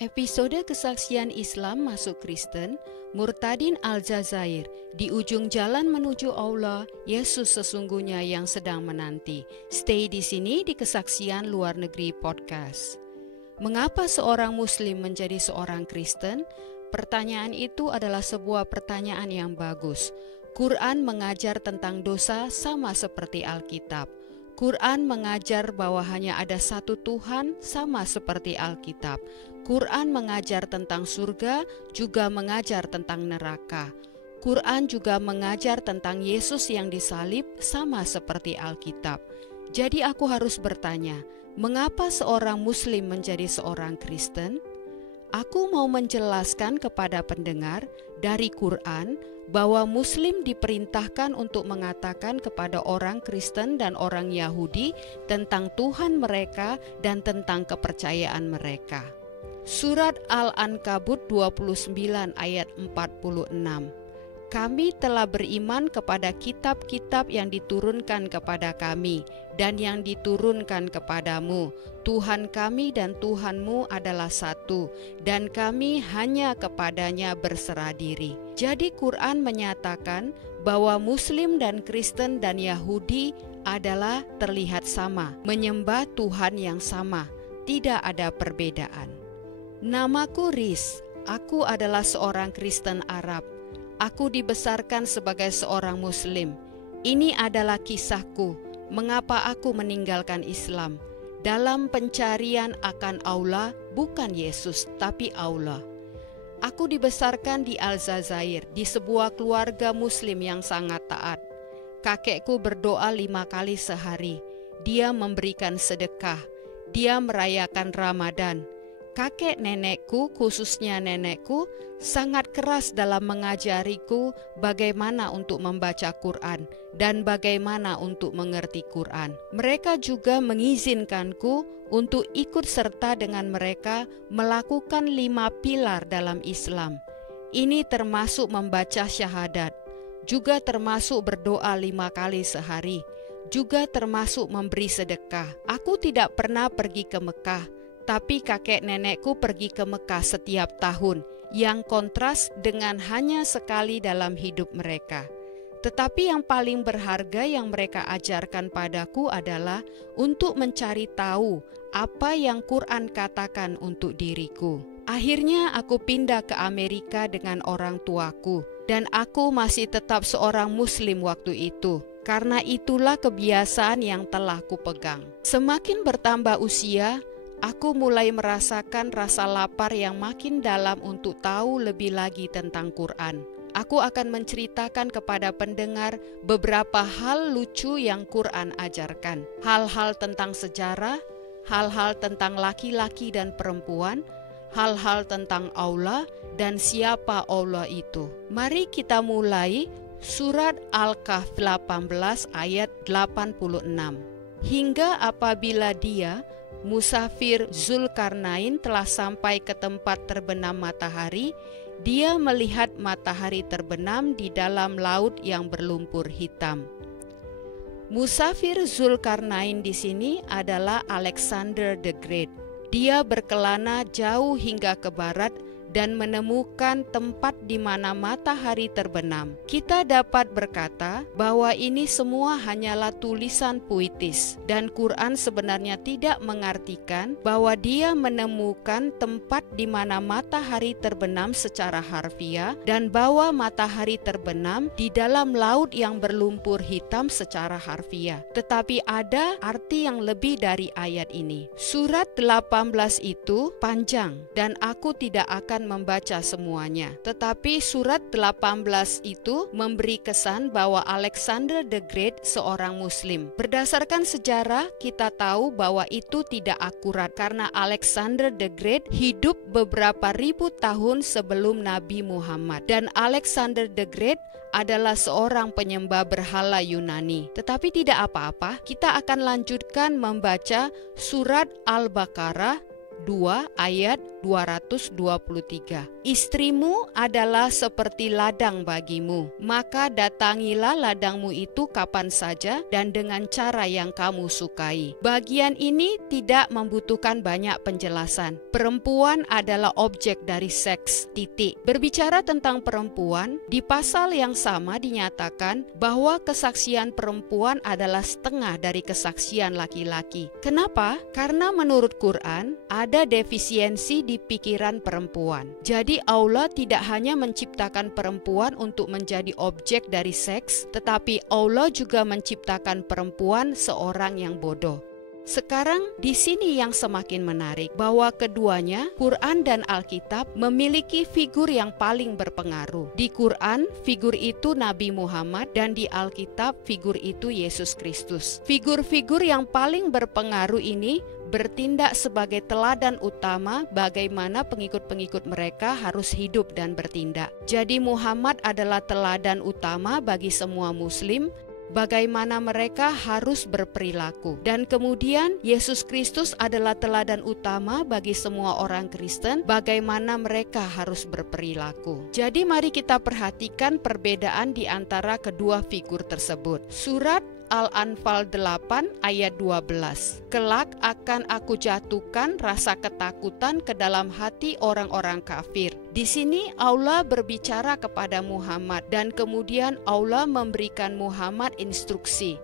Episode Kesaksian Islam Masuk Kristen, Murtadin Aljazair, di ujung jalan menuju Allah, Yesus sesungguhnya yang sedang menanti. Stay di sini di Kesaksian Luar Negeri Podcast. Mengapa seorang Muslim menjadi seorang Kristen? Pertanyaan itu adalah sebuah pertanyaan yang bagus. Quran mengajar tentang dosa sama seperti Alkitab. Quran mengajar bahwa hanya ada satu Tuhan sama seperti Alkitab. Quran mengajar tentang surga, juga mengajar tentang neraka. Quran juga mengajar tentang Yesus yang disalib sama seperti Alkitab. Jadi aku harus bertanya, mengapa seorang Muslim menjadi seorang Kristen? Aku mau menjelaskan kepada pendengar dari Quran bahwa Muslim diperintahkan untuk mengatakan kepada orang Kristen dan orang Yahudi tentang Tuhan mereka dan tentang kepercayaan mereka. Surat Al-Ankabut 29 ayat 46. Kami telah beriman kepada kitab-kitab yang diturunkan kepada kami dan yang diturunkan kepadamu. Tuhan kami dan Tuhanmu adalah satu, dan kami hanya kepadanya berserah diri. Jadi Quran menyatakan bahwa Muslim dan Kristen dan Yahudi adalah terlihat sama, menyembah Tuhan yang sama, tidak ada perbedaan. Namaku Riz, aku adalah seorang Kristen Arab. Aku dibesarkan sebagai seorang Muslim. Ini adalah kisahku, mengapa aku meninggalkan Islam. Dalam pencarian akan Allah, bukan Yesus, tapi Allah. Aku dibesarkan di Aljazair, di sebuah keluarga Muslim yang sangat taat. Kakekku berdoa 5 kali sehari. Dia memberikan sedekah. Dia merayakan Ramadan. Kakek nenekku, khususnya nenekku, sangat keras dalam mengajariku bagaimana untuk membaca Quran dan bagaimana untuk mengerti Quran. Mereka juga mengizinkanku untuk ikut serta dengan mereka melakukan 5 pilar dalam Islam. Ini termasuk membaca syahadat, juga termasuk berdoa 5 kali sehari, juga termasuk memberi sedekah. Aku tidak pernah pergi ke Mekah, tapi kakek nenekku pergi ke Mekah setiap tahun, yang kontras dengan hanya sekali dalam hidup mereka. Tetapi yang paling berharga yang mereka ajarkan padaku adalah untuk mencari tahu apa yang Quran katakan untuk diriku. Akhirnya aku pindah ke Amerika dengan orang tuaku, dan aku masih tetap seorang Muslim waktu itu. Karena itulah kebiasaan yang telah kupegang. Semakin bertambah usia, aku mulai merasakan rasa lapar yang makin dalam untuk tahu lebih lagi tentang Quran. Aku akan menceritakan kepada pendengar beberapa hal lucu yang Quran ajarkan. Hal-hal tentang sejarah, hal-hal tentang laki-laki dan perempuan, hal-hal tentang Allah dan siapa Allah itu. Mari kita mulai surat Al-Kahf 18 ayat 86. Hingga apabila dia, musafir Zulkarnain, telah sampai ke tempat terbenam matahari, dia melihat matahari terbenam di dalam laut yang berlumpur hitam. Musafir Zulkarnain di sini adalah Alexander the Great. Dia berkelana jauh hingga ke barat dan menemukan tempat di mana matahari terbenam. Kita dapat berkata bahwa ini semua hanyalah tulisan puitis, dan Quran sebenarnya tidak mengartikan bahwa dia menemukan tempat di mana matahari terbenam secara harfiah dan bahwa matahari terbenam di dalam laut yang berlumpur hitam secara harfiah. Tetapi ada arti yang lebih dari ayat ini. Surat 18 itu panjang dan aku tidak akan membaca semuanya. Tetapi surat 18 itu memberi kesan bahwa Alexander the Great seorang Muslim. Berdasarkan sejarah, kita tahu bahwa itu tidak akurat karena Alexander the Great hidup beberapa ribu tahun sebelum Nabi Muhammad. Dan Alexander the Great adalah seorang penyembah berhala Yunani. Tetapi tidak apa-apa, kita akan lanjutkan membaca surat Al-Baqarah 2 ayat 223. Istrimu adalah seperti ladang bagimu, maka datangilah ladangmu itu kapan saja dan dengan cara yang kamu sukai. Bagian ini tidak membutuhkan banyak penjelasan. Perempuan adalah objek dari seks, titik. Berbicara tentang perempuan, di pasal yang sama dinyatakan bahwa kesaksian perempuan adalah setengah dari kesaksian laki-laki. Kenapa? Karena menurut Quran, ada defisiensi di pikiran perempuan. Jadi Allah tidak hanya menciptakan perempuan untuk menjadi objek dari seks, tetapi Allah juga menciptakan perempuan seorang yang bodoh. Sekarang di sini yang semakin menarik bahwa keduanya, Quran dan Alkitab, memiliki figur yang paling berpengaruh. Di Quran, figur itu Nabi Muhammad, dan di Alkitab, figur itu Yesus Kristus. Figur-figur yang paling berpengaruh ini bertindak sebagai teladan utama bagaimana pengikut-pengikut mereka harus hidup dan bertindak. Jadi Muhammad adalah teladan utama bagi semua muslim, bagaimana mereka harus berperilaku. Dan kemudian Yesus Kristus adalah teladan utama bagi semua orang Kristen, bagaimana mereka harus berperilaku. Jadi mari kita perhatikan perbedaan di antara kedua figur tersebut. Surat Al-Anfal 8 ayat 12. Kelak akan aku jatuhkan rasa ketakutan ke dalam hati orang-orang kafir. Di sini Allah berbicara kepada Muhammad dan kemudian Allah memberikan Muhammad instruksi.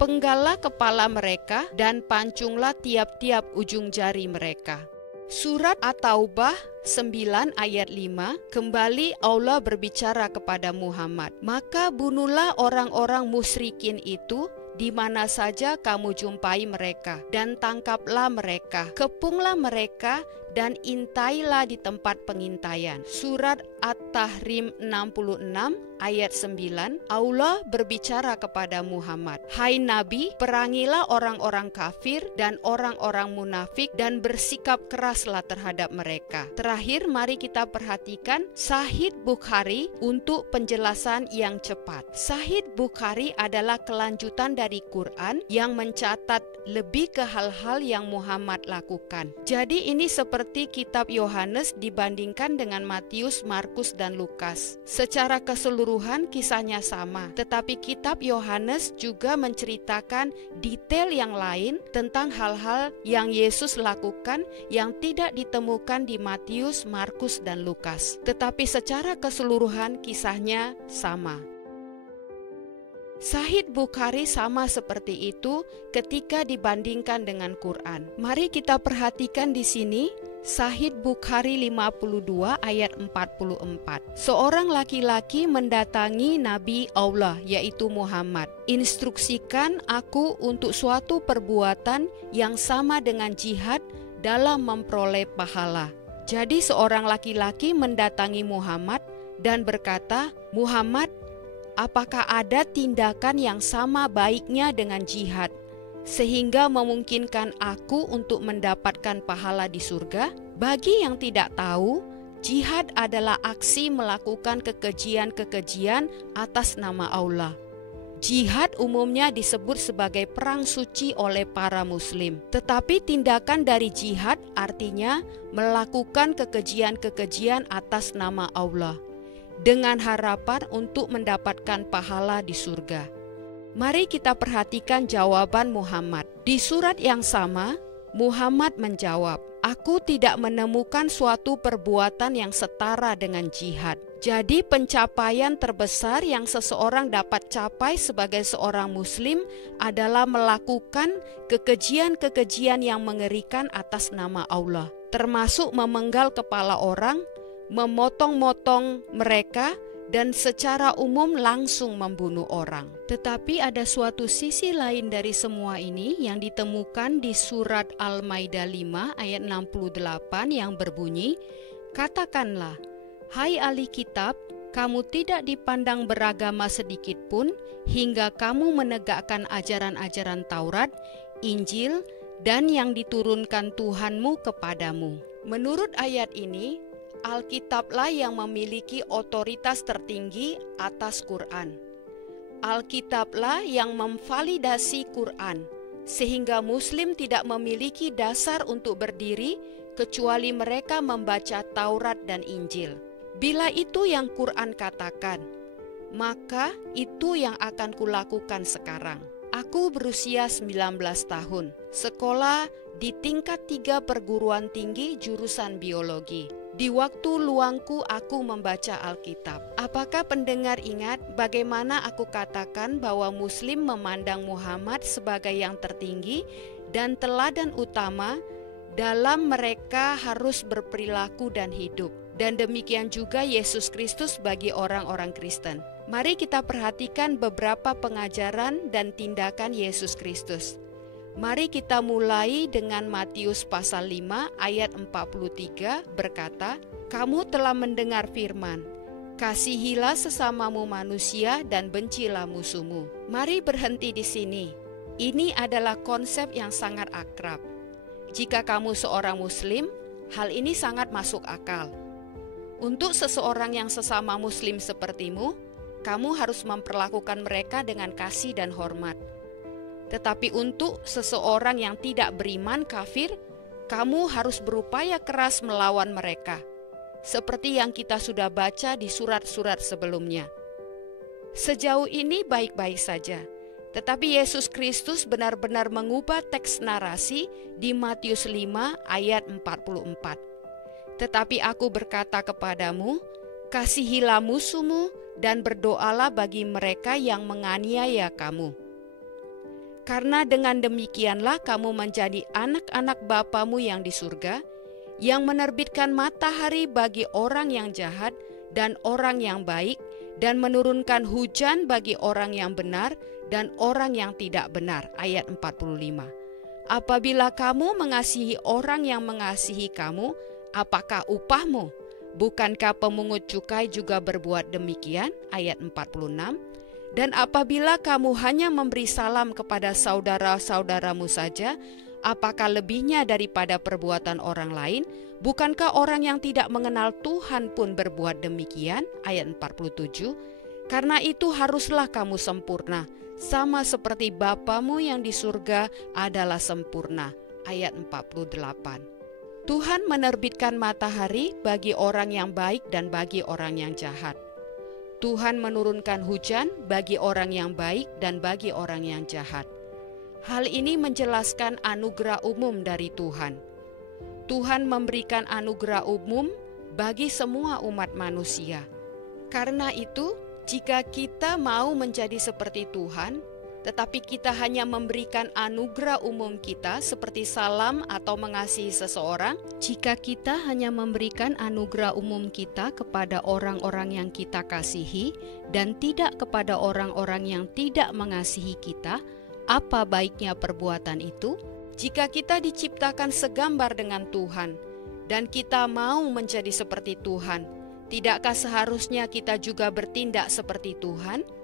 Penggalah kepala mereka dan pancunglah tiap-tiap ujung jari mereka. Surat At-Taubah 9 ayat 5, kembali Allah berbicara kepada Muhammad. Maka bunuhlah orang-orang musyrikin itu di mana saja kamu jumpai mereka, dan tangkaplah mereka, kepunglah mereka, dan intailah di tempat pengintaian. Surat At-Tahrim 66 ayat 9, Allah berbicara kepada Muhammad, hai Nabi, perangilah orang-orang kafir dan orang-orang munafik dan bersikap keraslah terhadap mereka. Terakhir, mari kita perhatikan Sahih Bukhari untuk penjelasan yang cepat. Sahih Bukhari adalah kelanjutan dari Quran yang mencatat lebih ke hal-hal yang Muhammad lakukan. Jadi ini seperti kitab Yohanes dibandingkan dengan Matius, Markus, dan Lukas. Secara keseluruhan kisahnya sama, tetapi kitab Yohanes juga menceritakan detail yang lain tentang hal-hal yang Yesus lakukan yang tidak ditemukan di Matius, Markus, dan Lukas. Tetapi secara keseluruhan kisahnya sama. Sahih Bukhari sama seperti itu ketika dibandingkan dengan Quran. Mari kita perhatikan di sini Sahih Bukhari 52 ayat 44. Seorang laki-laki mendatangi Nabi Allah yaitu Muhammad. Instruksikan aku untuk suatu perbuatan yang sama dengan jihad dalam memperoleh pahala. Jadi seorang laki-laki mendatangi Muhammad dan berkata, Muhammad, apakah ada tindakan yang sama baiknya dengan jihad, sehingga memungkinkan aku untuk mendapatkan pahala di surga? Bagi yang tidak tahu, jihad adalah aksi melakukan kekejian-kekejian atas nama Allah. Jihad umumnya disebut sebagai perang suci oleh para muslim. Tetapi tindakan dari jihad artinya melakukan kekejian-kekejian atas nama Allah, dengan harapan untuk mendapatkan pahala di surga. Mari kita perhatikan jawaban Muhammad. Di surat yang sama, Muhammad menjawab, aku tidak menemukan suatu perbuatan yang setara dengan jihad. Jadi pencapaian terbesar yang seseorang dapat capai sebagai seorang muslim adalah melakukan kekejian-kekejian yang mengerikan atas nama Allah, termasuk memenggal kepala orang, memotong-motong mereka, dan secara umum langsung membunuh orang. Tetapi ada suatu sisi lain dari semua ini yang ditemukan di surat Al-Maidah 5 ayat 68 yang berbunyi, katakanlah, hai ahli kitab, kamu tidak dipandang beragama sedikit pun hingga kamu menegakkan ajaran-ajaran Taurat, Injil, dan yang diturunkan Tuhanmu kepadamu. Menurut ayat ini, Alkitablah yang memiliki otoritas tertinggi atas Quran. Alkitablah yang memvalidasi Quran, sehingga Muslim tidak memiliki dasar untuk berdiri kecuali mereka membaca Taurat dan Injil. Bila itu yang Quran katakan, maka itu yang akan kulakukan sekarang. Aku berusia 19 tahun, sekolah di tingkat 3 perguruan tinggi jurusan biologi. Di waktu luangku aku membaca Alkitab. Apakah pendengar ingat bagaimana aku katakan bahwa Muslim memandang Muhammad sebagai yang tertinggi dan teladan utama dalam mereka harus berperilaku dan hidup. Dan demikian juga Yesus Kristus bagi orang-orang Kristen. Mari kita perhatikan beberapa pengajaran dan tindakan Yesus Kristus. Mari kita mulai dengan Matius pasal 5 ayat 43 berkata, "Kamu telah mendengar firman, kasihilah sesamamu manusia dan bencilah musuhmu." Mari berhenti di sini. Ini adalah konsep yang sangat akrab. Jika kamu seorang Muslim, hal ini sangat masuk akal. Untuk seseorang yang sesama Muslim sepertimu, kamu harus memperlakukan mereka dengan kasih dan hormat. Tetapi untuk seseorang yang tidak beriman kafir, kamu harus berupaya keras melawan mereka, seperti yang kita sudah baca di surat-surat sebelumnya. Sejauh ini baik-baik saja, tetapi Yesus Kristus benar-benar mengubah teks narasi di Matius 5 ayat 44. "Tetapi aku berkata kepadamu, kasihilah musuhmu dan berdoalah bagi mereka yang menganiaya kamu. Karena dengan demikianlah kamu menjadi anak-anak Bapamu yang di surga, yang menerbitkan matahari bagi orang yang jahat dan orang yang baik, dan menurunkan hujan bagi orang yang benar dan orang yang tidak benar." Ayat 45. "Apabila kamu mengasihi orang yang mengasihi kamu, apakah upahmu? Bukankah pemungut cukai juga berbuat demikian?" Ayat 46. "Dan apabila kamu hanya memberi salam kepada saudara-saudaramu saja, apakah lebihnya daripada perbuatan orang lain? Bukankah orang yang tidak mengenal Tuhan pun berbuat demikian?" Ayat 47. "Karena itu haruslah kamu sempurna, sama seperti Bapamu yang di surga adalah sempurna." Ayat 48. Tuhan menerbitkan matahari bagi orang yang baik dan bagi orang yang jahat. Tuhan menurunkan hujan bagi orang yang baik dan bagi orang yang jahat. Hal ini menjelaskan anugerah umum dari Tuhan. Tuhan memberikan anugerah umum bagi semua umat manusia. Karena itu, jika kita mau menjadi seperti Tuhan, tetapi kita hanya memberikan anugerah umum kita seperti salam atau mengasihi seseorang, jika kita hanya memberikan anugerah umum kita kepada orang-orang yang kita kasihi dan tidak kepada orang-orang yang tidak mengasihi kita, apa baiknya perbuatan itu? Jika kita diciptakan segambar dengan Tuhan dan kita mau menjadi seperti Tuhan, tidakkah seharusnya kita juga bertindak seperti Tuhan?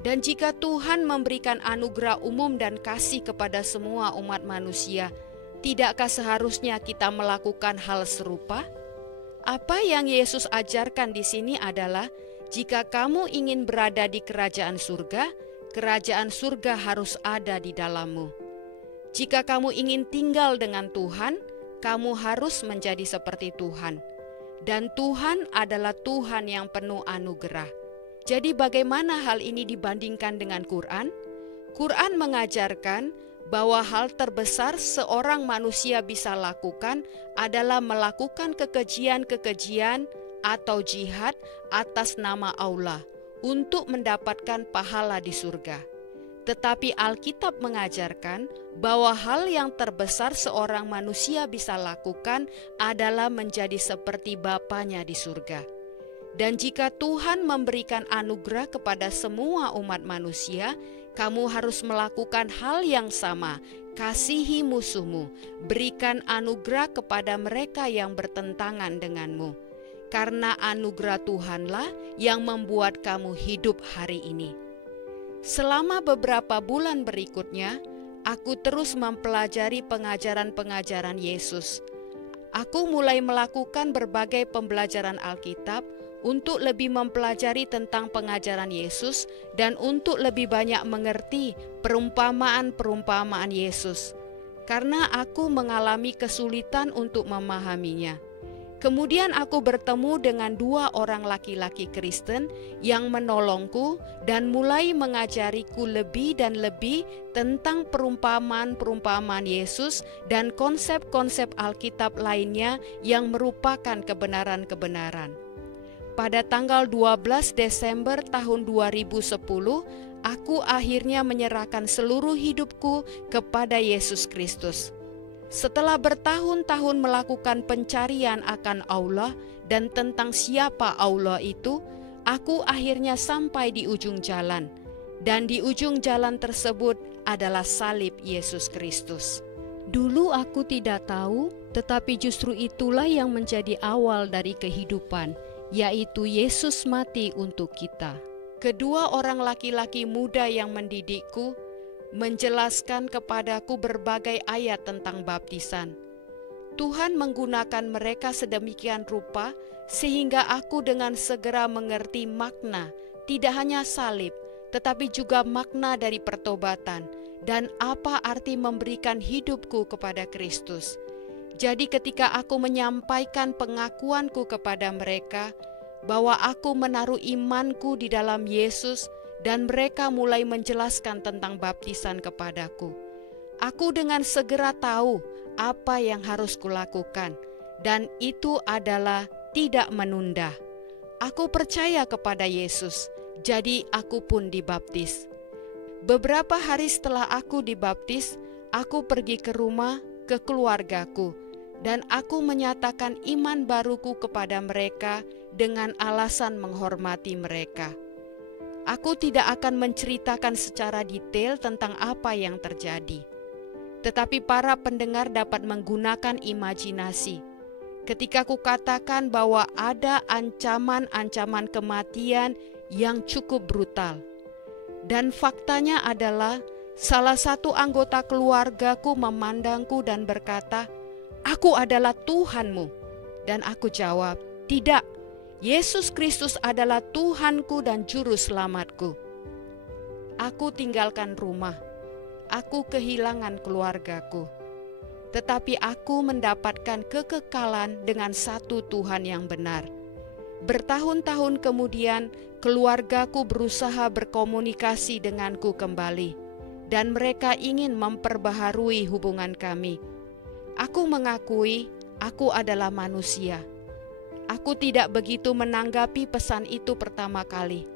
Dan jika Tuhan memberikan anugerah umum dan kasih kepada semua umat manusia, tidakkah seharusnya kita melakukan hal serupa? Apa yang Yesus ajarkan di sini adalah, jika kamu ingin berada di kerajaan surga harus ada di dalammu. Jika kamu ingin tinggal dengan Tuhan, kamu harus menjadi seperti Tuhan. Dan Tuhan adalah Tuhan yang penuh anugerah. Jadi bagaimana hal ini dibandingkan dengan Quran? Quran mengajarkan bahwa hal terbesar seorang manusia bisa lakukan adalah melakukan kekejian-kekejian atau jihad atas nama Allah untuk mendapatkan pahala di surga. Tetapi Alkitab mengajarkan bahwa hal yang terbesar seorang manusia bisa lakukan adalah menjadi seperti Bapanya di surga. Dan jika Tuhan memberikan anugerah kepada semua umat manusia, kamu harus melakukan hal yang sama. Kasihi musuhmu, berikan anugerah kepada mereka yang bertentangan denganmu. Karena anugerah Tuhanlah yang membuat kamu hidup hari ini. Selama beberapa bulan berikutnya, aku terus mempelajari pengajaran-pengajaran Yesus. Aku mulai melakukan berbagai pembelajaran Alkitab untuk lebih mempelajari tentang pengajaran Yesus dan untuk lebih banyak mengerti perumpamaan-perumpamaan Yesus, karena aku mengalami kesulitan untuk memahaminya. Kemudian aku bertemu dengan 2 orang laki-laki Kristen yang menolongku dan mulai mengajariku lebih dan lebih tentang perumpamaan-perumpamaan Yesus dan konsep-konsep Alkitab lainnya yang merupakan kebenaran-kebenaran. Pada tanggal 12 Desember tahun 2010, aku akhirnya menyerahkan seluruh hidupku kepada Yesus Kristus. Setelah bertahun-tahun melakukan pencarian akan Allah dan tentang siapa Allah itu, aku akhirnya sampai di ujung jalan. Dan di ujung jalan tersebut adalah salib Yesus Kristus. Dulu aku tidak tahu, tetapi justru itulah yang menjadi awal dari kehidupan, yaitu Yesus mati untuk kita. Kedua orang laki-laki muda yang mendidikku menjelaskan kepadaku berbagai ayat tentang baptisan. Tuhan menggunakan mereka sedemikian rupa sehingga aku dengan segera mengerti makna tidak hanya salib, tetapi juga makna dari pertobatan dan apa arti memberikan hidupku kepada Kristus. Jadi ketika aku menyampaikan pengakuanku kepada mereka bahwa aku menaruh imanku di dalam Yesus, dan mereka mulai menjelaskan tentang baptisan kepadaku, aku dengan segera tahu apa yang harus kulakukan, dan itu adalah tidak menunda. Aku percaya kepada Yesus, jadi aku pun dibaptis. Beberapa hari setelah aku dibaptis, aku pergi ke rumah, ke keluargaku, dan aku menyatakan iman baruku kepada mereka dengan alasan menghormati mereka. Aku tidak akan menceritakan secara detail tentang apa yang terjadi, tetapi para pendengar dapat menggunakan imajinasi. Ketika kukatakan bahwa ada ancaman-ancaman kematian yang cukup brutal, dan faktanya adalah salah satu anggota keluargaku memandangku dan berkata, "Aku adalah Tuhanmu." Dan aku jawab, "Tidak. Yesus Kristus adalah Tuhanku dan Juru Selamatku." Aku tinggalkan rumah, aku kehilangan keluargaku, tetapi aku mendapatkan kekekalan dengan satu Tuhan yang benar. Bertahun-tahun kemudian, keluargaku berusaha berkomunikasi denganku kembali, dan mereka ingin memperbaharui hubungan kami. Aku mengakui aku adalah manusia. Aku tidak begitu menanggapi pesan itu pertama kali.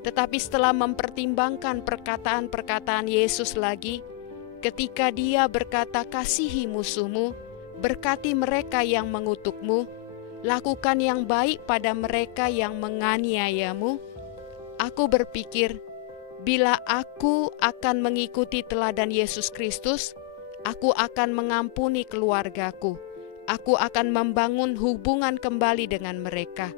Tetapi setelah mempertimbangkan perkataan-perkataan Yesus lagi, ketika Dia berkata, "Kasihi musuhmu, berkati mereka yang mengutukmu, lakukan yang baik pada mereka yang menganiayamu," aku berpikir, bila aku akan mengikuti teladan Yesus Kristus, aku akan mengampuni keluargaku. Aku akan membangun hubungan kembali dengan mereka.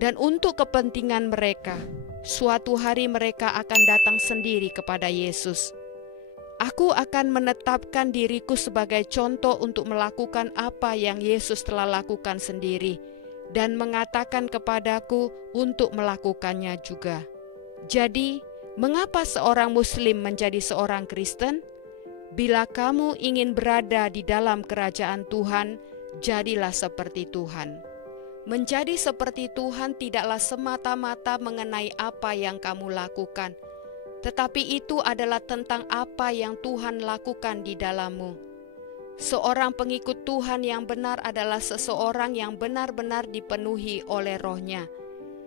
Dan untuk kepentingan mereka, suatu hari mereka akan datang sendiri kepada Yesus. Aku akan menetapkan diriku sebagai contoh untuk melakukan apa yang Yesus telah lakukan sendiri, dan mengatakan kepadaku untuk melakukannya juga. Jadi, mengapa seorang Muslim menjadi seorang Kristen? Bila kamu ingin berada di dalam kerajaan Tuhan, jadilah seperti Tuhan. Menjadi seperti Tuhan tidaklah semata-mata mengenai apa yang kamu lakukan, tetapi itu adalah tentang apa yang Tuhan lakukan di dalammu. Seorang pengikut Tuhan yang benar adalah seseorang yang benar-benar dipenuhi oleh Roh-Nya,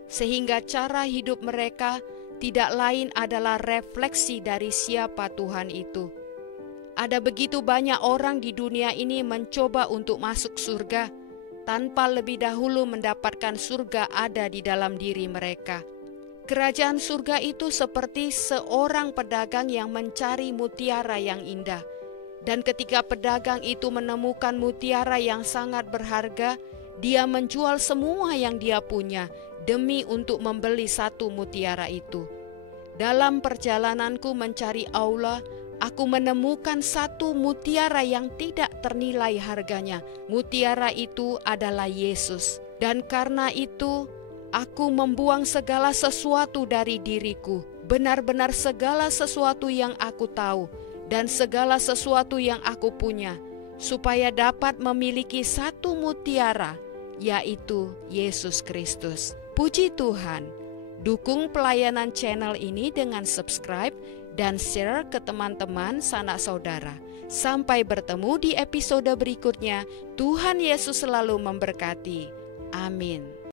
sehingga cara hidup mereka tidak lain adalah refleksi dari siapa Tuhan itu. Ada begitu banyak orang di dunia ini mencoba untuk masuk surga tanpa lebih dahulu mendapatkan surga ada di dalam diri mereka. Kerajaan surga itu seperti seorang pedagang yang mencari mutiara yang indah. Dan ketika pedagang itu menemukan mutiara yang sangat berharga, dia menjual semua yang dia punya demi untuk membeli satu mutiara itu. Dalam perjalananku mencari Allah, aku menemukan satu mutiara yang tidak ternilai harganya. Mutiara itu adalah Yesus. Dan karena itu, Aku membuang segala sesuatu dari diriku, benar-benar segala sesuatu yang aku tahu dan segala sesuatu yang aku punya, supaya dapat memiliki satu mutiara, yaitu Yesus Kristus. Puji Tuhan. Dukung pelayanan channel ini dengan subscribe dan share ke teman-teman sanak saudara. Sampai bertemu di episode berikutnya. Tuhan Yesus selalu memberkati. Amin.